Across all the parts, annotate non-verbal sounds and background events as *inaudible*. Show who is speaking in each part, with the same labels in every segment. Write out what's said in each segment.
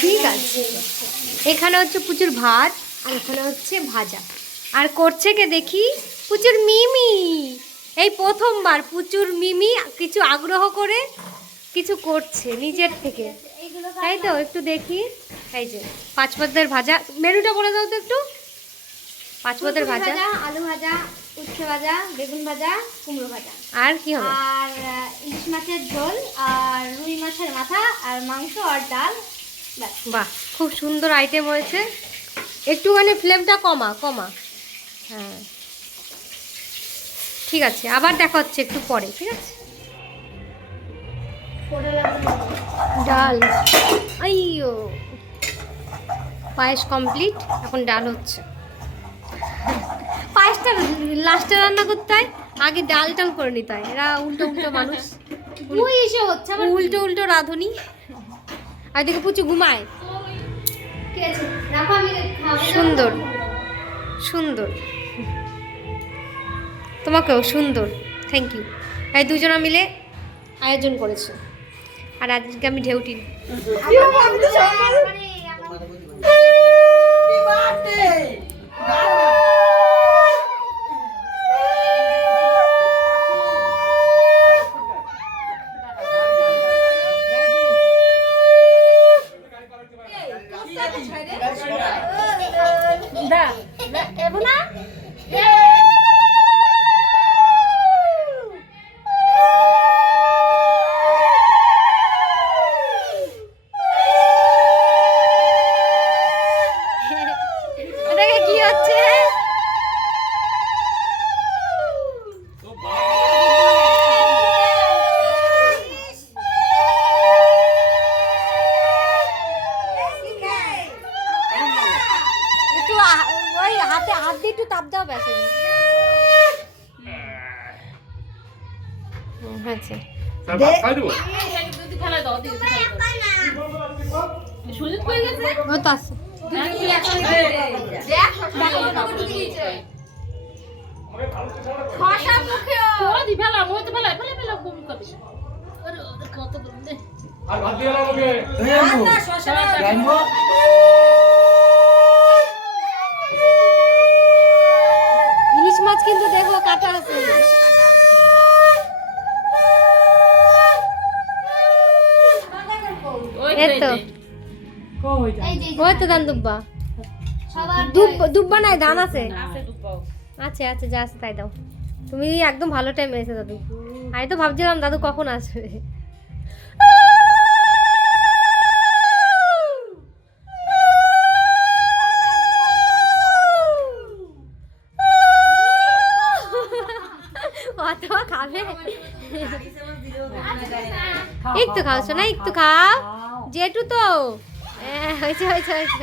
Speaker 1: ঠিক আছে। এখানে হচ্ছে প্রচুর ভাত, আর এখানে হচ্ছে ভাজা। আর করছে কে দেখি? প্রচুর মিমি। এই প্রথমবার প্রচুর মিমি কিছু আগ্রহ করে কিছু করছে নিজের থেকে। তাই তো? একটু দেখি। এই যে, পাঁচ পদ্মের ভাজা। মেনুটা বলে দাও তো একটু। পাঁচ পদের ভাজা।
Speaker 2: আলু ভাজা উচ্ছে ভাজা বেগুন ভাজা কুমড়ো ভাজা।
Speaker 1: আর কি হবে?
Speaker 2: আর ইলিশ মাছের ঝোল আর রুই মাছের মাথা আর মাংস আর ডাল
Speaker 1: বাহ খুব সুন্দর আইটেম হয়েছে। একটুখানি ফ্লেমটা কমা কমা। হ্যাঁ। ঠিক আছে আবার দেখা হচ্ছে একটু পরে ঠিক আছে? ডাল। আইয়ো। পায়েস কমপ্লিট এখন ডাল হচ্ছে। লাস্টে রান্না করতে হয় আগে ডাল টাল করে নিতে হয়। এরা উল্টো উল্টো মানুষ।
Speaker 2: ওই এসে হচ্ছে আবার
Speaker 1: উল্টো উল্টো রাঁধুনি। আর দেখে পুচু ঘুমায়। সুন্দর। সুন্দর। তোমাকেও সুন্দর। থ্যাংক ইউ এই দুজনা মিলে আয়োজন করেছে। আর আজকে আমি ঢেউটি দেখে ওই হাতে হাত দিয়ে একটু তাপ দাও ব্যাস।
Speaker 3: দেবো?
Speaker 1: ও। তো
Speaker 3: আর ভাত দিয়ে এলাম ওকে
Speaker 1: ইলিশ ওই তো দান দুব্বা। দুব্বা নাই ধান আছে? আছে আছে, যা আছে তাই দাও। তুমি একদম ভালো টাইম এসে দাদু। আমি তো ভাবছিলাম দাদু কখন আসবে। খাবে। একটু খাও শোনা একটু খাও। জেঠু তো হ্যাঁ, হয়েছে হয়েছে হয়েছে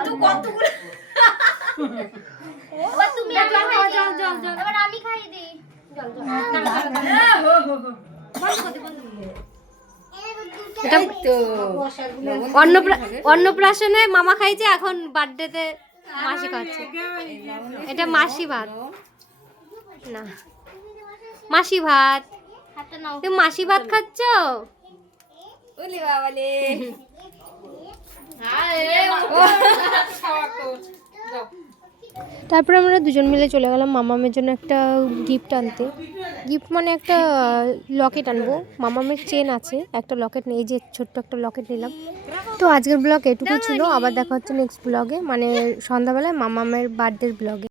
Speaker 2: তো কতগুলো এবার তুমি
Speaker 1: জল, জল, জল, জল, জল।
Speaker 2: এবার আমি খাই দিই।
Speaker 1: এটা অন্নপ্রা- অন্নপ্রাশনে মামা খাইছে এখন বার্থডেতে মাসি খাচ্ছে। এটা মাসি ভাত। না। মাসি ভাত। তুমি মাসি ভাত খাচ্ছ? *laughs* তারপরে আমরা দুজন মিলে চলে গেলাম মামামের জন্য একটা গিফট আনতে। গিফট মানে একটা লকেট আনব। মামামের চেন আছে, একটা লকেট নেই যে ছোট্ট একটা লকেট নিলাম। তো আজকের ব্লগ এটুকু ছিল। আবার দেখা হচ্ছে নেক্সট ব্লগে মানে সন্ধ্যাবেলায় মামামের বার্থডের ব্লগে